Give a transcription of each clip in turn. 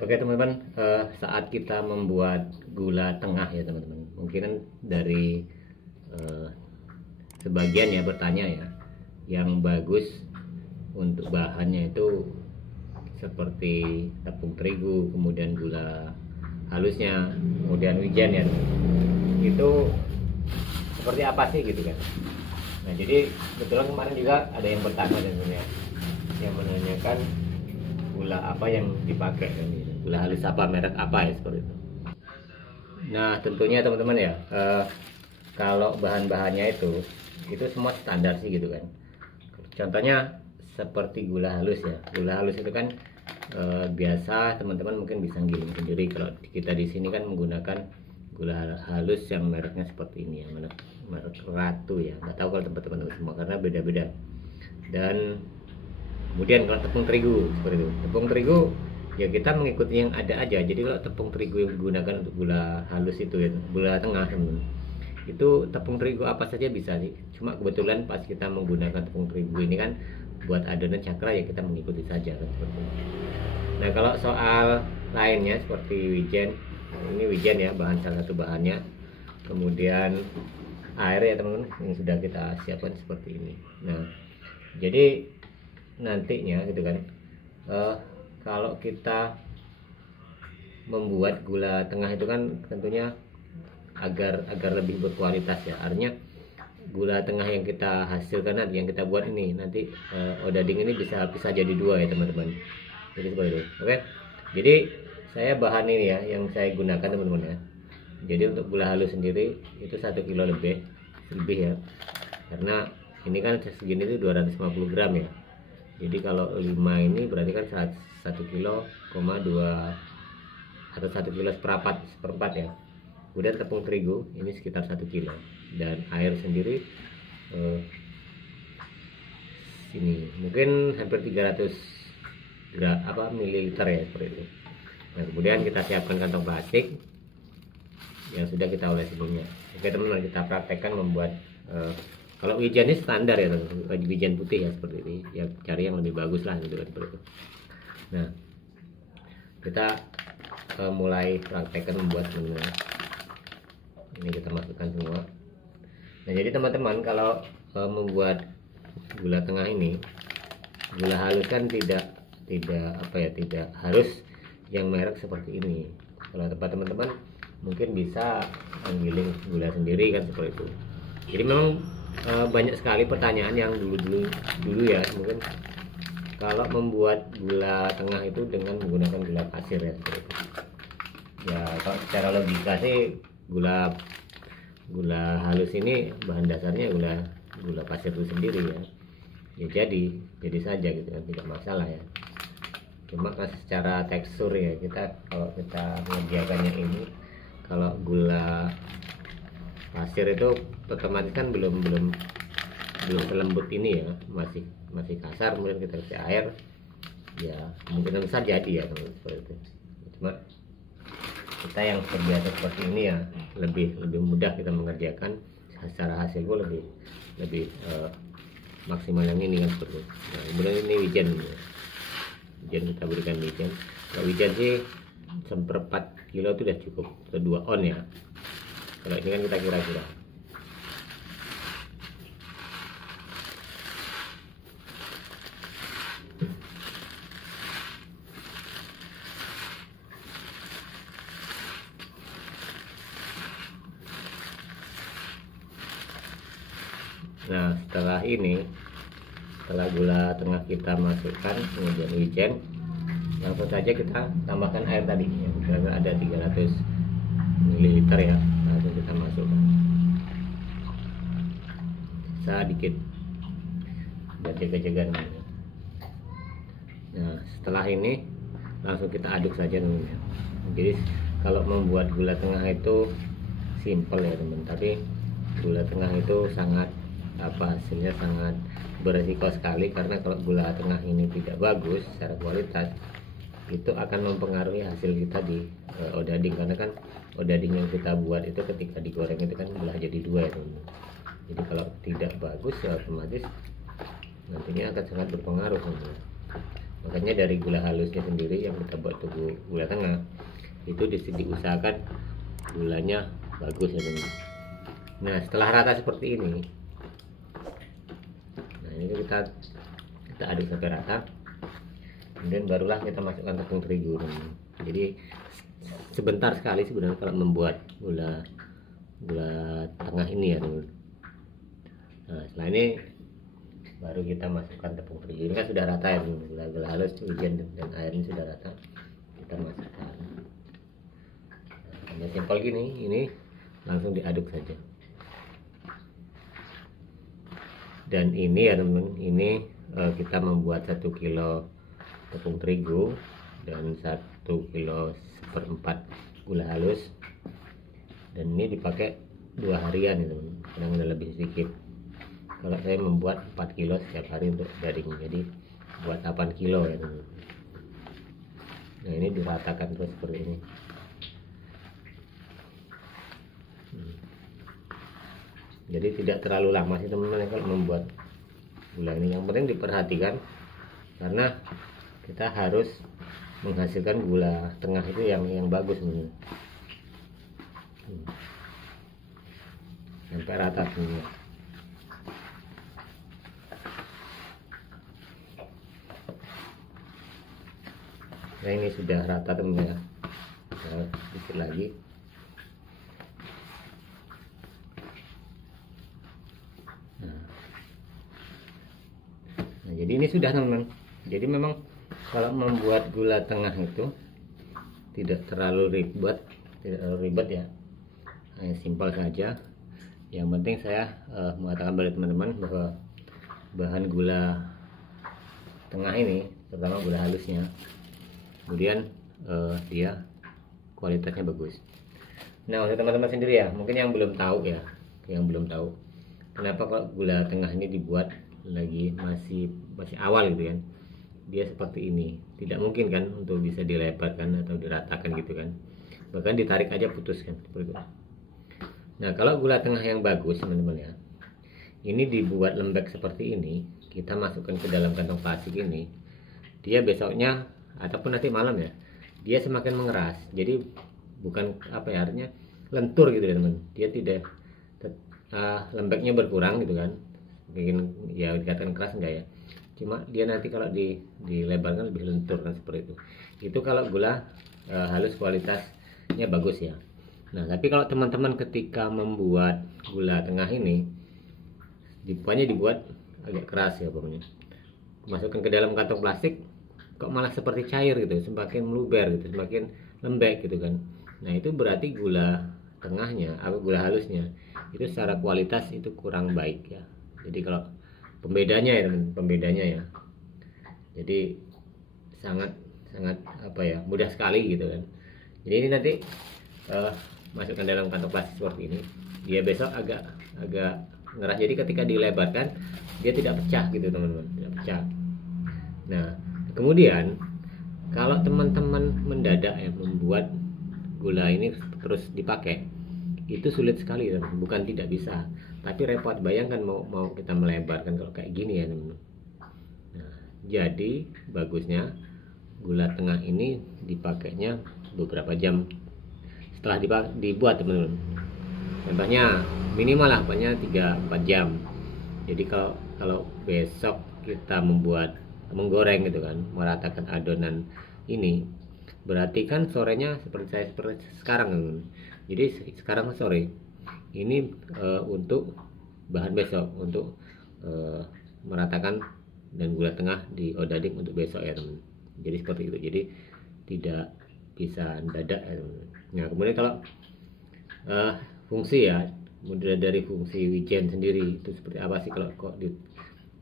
Oke teman-teman, saat kita membuat gula tengah ya teman-teman, mungkin dari eh, sebagian ya bertanya ya, yang bagus untuk bahannya itu seperti tepung terigu, kemudian gula halusnya, kemudian wijen ya, itu seperti apa sih gitu kan. Nah jadi kebetulan kemarin juga ada yang bertanya tentunya, yang menanyakan gula apa yang dipakai kan gitu. Gula halus apa, merek apa ya seperti itu. Nah tentunya teman-teman ya, kalau bahan-bahannya itu semua standar sih gitu kan. Contohnya seperti gula halus ya, gula halus itu kan biasa teman-teman mungkin bisa giling sendiri. Kalau kita di sini kan menggunakan gula halus yang mereknya seperti ini ya, merek Ratu ya, nggak tahu kalau teman-teman semua karena beda-beda. Dan kemudian kalau tepung terigu seperti itu, tepung terigu ya kita mengikuti yang ada aja. Jadi kalau tepung terigu yang digunakan untuk gula halus itu ya, gula tengah teman-teman, itu tepung terigu apa saja bisa sih. Cuma kebetulan pas kita menggunakan tepung terigu ini kan buat adonan cakra ya kita mengikuti saja kan seperti itu. Nah kalau soal lainnya seperti wijen, ini wijen ya, bahan salah satu bahannya. Kemudian air ya teman-teman yang sudah kita siapkan seperti ini. Nah jadi nantinya gitu kan, kalau kita membuat gula tengah itu kan tentunya agar lebih berkualitas ya, artinya gula tengah yang kita hasilkan nanti, yang kita buat ini nanti odading ini bisa jadi dua ya teman-teman. Jadi seperti itu. Oke, jadi saya bahan ini ya yang saya gunakan teman-teman ya. Jadi untuk gula halus sendiri itu 1 kilo lebih ya, karena ini kan segini itu 250 gram ya. Jadi kalau 5 ini berarti kan 1 kilo, 2 atau 1 kilo seperempat ya. Kemudian tepung terigu ini sekitar 1 kilo, dan air sendiri sini mungkin hampir 300 mililiter ya seperti itu. Nah kemudian kita siapkan kantong plastik yang sudah kita oles sebelumnya. Oke teman-teman, kita praktekkan membuat kalau wijen ini standar ya teman-teman, wijen putih ya seperti ini ya, cari yang lebih bagus lah gitu kan seperti itu. Nah kita mulai praktekkan membuat teman-teman. Ini kita masukkan semua. Nah jadi teman-teman kalau membuat gula tengah ini, gula halus kan tidak harus yang merek seperti ini. Kalau tempat teman-teman mungkin bisa menggiling gula sendiri kan seperti itu. Jadi memang banyak sekali pertanyaan yang dulu ya, mungkin kalau membuat gula tengah itu dengan menggunakan gula pasir ya seperti itu. Ya kalau secara logika sih gula halus ini bahan dasarnya gula pasir itu sendiri ya. Ya jadi saja gitu kan, tidak masalah ya. Cuma kan secara tekstur ya, kalau kita mengerjakannya ini, kalau gula pasir itu otomatis kan belum selembut ini ya, masih kasar. Kemudian kita kasih air ya kemungkinan besar jadi ya teman-teman seperti itu. Cuma kita yang terbiasa seperti ini ya lebih mudah kita mengerjakan, secara hasil pun lebih maksimal yang ini kan seperti itu. Nah kemudian ini wijen ya. Kita berikan wijen. Kalau wijen sih 1/4 kilo itu sudah cukup, atau 2 on ya. Kalau ini kan kita kira-kira. Nah setelah gula tengah kita masukkan, kemudian wijen, langsung saja kita tambahkan air tadi yang kira-kira ada 300 ml ya, langsung kita masukkan sedikit dan jaga-jaga. Nah setelah ini langsung kita aduk saja teman-teman. Jadi kalau membuat gula tengah itu simple ya teman, tapi gula tengah itu hasilnya sangat beresiko sekali, karena kalau gula tengah ini tidak bagus secara kualitas, itu akan mempengaruhi hasil kita di odading, karena kan odading yang kita buat itu ketika digoreng itu kan belah jadi 2 ya teman. Jadi kalau tidak bagus ya otomatis nantinya akan sangat berpengaruh teman. Makanya dari gula halusnya sendiri yang kita buat untuk gula tengah itu diusahakan gulanya bagus ya teman. Nah setelah rata seperti ini, nah ini kita aduk sampai rata, kemudian barulah kita masukkan tepung terigu teman. Jadi sebentar sekali sebenarnya kalau membuat gula tengah ini ya teman. Nah setelah ini baru kita masukkan tepung terigu. Ini kan sudah rata ya teman, gula halus, wijen dan air ini sudah rata, kita masukkan. Hanya simpel gini, ini langsung diaduk saja. Dan ini ya teman, ini kita membuat 1 kilo tepung terigu dan 1 kilo 1/4 gula halus, dan ini dipakai 2 harian ya teman, kadang lebih sedikit. Kalau saya membuat 4 kilo setiap hari untuk daging, jadi buat 8 kilo ya teman. Nah ini diratakan terus seperti ini. Jadi tidak terlalu lama sih teman-teman kalau membuat gula ini. Yang penting diperhatikan karena kita harus menghasilkan gula tengah itu yang bagus teman-teman. Sampai rata semua. Nah ini sudah rata teman-teman ya. Nah, sedikit lagi. Nah, jadi ini sudah teman-teman. Jadi memang kalau membuat gula tengah itu tidak terlalu ribet ya. Hanya simpel saja. Yang penting saya mengatakan pada teman-teman bahwa bahan gula tengah ini, terutama gula halusnya, kemudian dia kualitasnya bagus. Nah untuk teman-teman sendiri ya, mungkin yang belum tahu kenapa kok gula tengah ini dibuat lagi masih awal gitu kan, dia seperti ini. Tidak mungkin kan untuk bisa dilebarkan atau diratakan gitu kan, bahkan ditarik aja putus kan seperti itu. Nah kalau gula tengah yang bagus teman-teman ya, ini dibuat lembek seperti ini, kita masukkan ke dalam kantong plastik ini, dia besoknya ataupun nanti malam ya, dia semakin mengeras. Jadi bukan apa ya, artinya lentur gitu ya teman, dia tidak lembeknya berkurang gitu kan, mungkin ya dikatakan keras enggak ya, cuma dia nanti kalau dilebarkan lebih lentur kan seperti itu. Itu kalau gula halus kualitasnya bagus ya. Nah tapi kalau teman-teman ketika membuat gula tengah ini dibuat agak keras ya pokoknya, masukkan ke dalam kantong plastik kok malah seperti cair gitu, semakin meluber gitu, semakin lembek gitu kan. Nah itu berarti gula tengahnya atau gula halusnya itu secara kualitas itu kurang baik ya. Jadi kalau pembedanya ya, jadi sangat apa ya, mudah sekali gitu kan. Jadi ini nanti masukkan dalam kantong plastik seperti ini, dia besok agak ngeras. Jadi ketika dilebarkan dia tidak pecah gitu teman-teman, tidak pecah. Nah kemudian kalau teman-teman mendadak ya membuat gula ini terus dipakai, itu sulit sekali teman. Bukan tidak bisa, tapi repot. Bayangkan mau kita melebarkan kalau kayak gini ya teman-teman. Nah, jadi bagusnya gula tengah ini dipakainya beberapa jam setelah dibuat teman-teman. Contohnya minimal lah, pokoknya 3-4 jam. Jadi kalau besok kita menggoreng gitu kan, meratakan adonan ini, berarti kan sorenya seperti sekarang teman-teman. Jadi sekarang sore ini untuk bahan besok, untuk meratakan dan gula tengah di odading untuk besok ya teman. Jadi seperti itu, jadi tidak bisa mendadak ya teman. Nah kemudian kalau fungsi ya, mulai dari fungsi wijen sendiri itu seperti apa sih kalau kok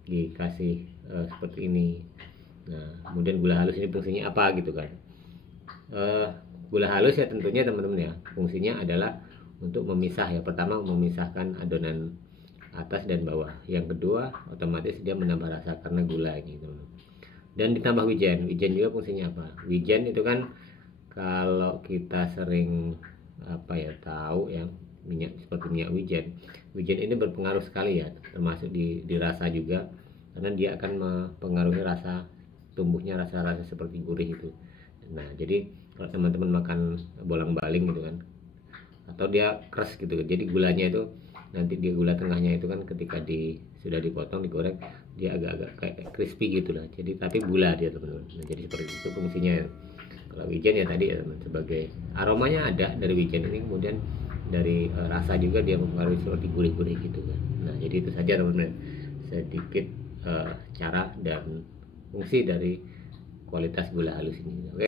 dikasih seperti ini. Nah kemudian gula halus ini fungsinya apa gitu kan. Gula halus ya tentunya teman-teman ya, fungsinya adalah untuk memisah ya. Pertama memisahkan adonan atas dan bawah, yang kedua otomatis dia menambah rasa karena gula ini teman. Dan ditambah wijen juga fungsinya apa? Wijen itu kan kalau kita sering apa ya tahu ya, minyak seperti minyak wijen ini berpengaruh sekali ya, termasuk di rasa juga, karena dia akan mempengaruhi rasa tumbuhnya rasa-rasa seperti gurih itu. Nah jadi kalau teman-teman makan bolang-baling gitu kan, atau dia keras gitu, jadi gulanya itu nanti di gula tengahnya itu kan ketika sudah dipotong digoreng dia agak-agak kayak crispy gitulah, jadi tapi gula dia teman-teman. Nah, jadi seperti itu fungsinya. Kalau wijen ya tadi ya teman, sebagai aromanya ada dari wijen ini, kemudian dari rasa juga dia mempengaruhi seperti gurih-gurih gitu kan. Nah jadi itu saja teman-teman, sedikit cara dan fungsi dari kualitas gula halus ini. Oke.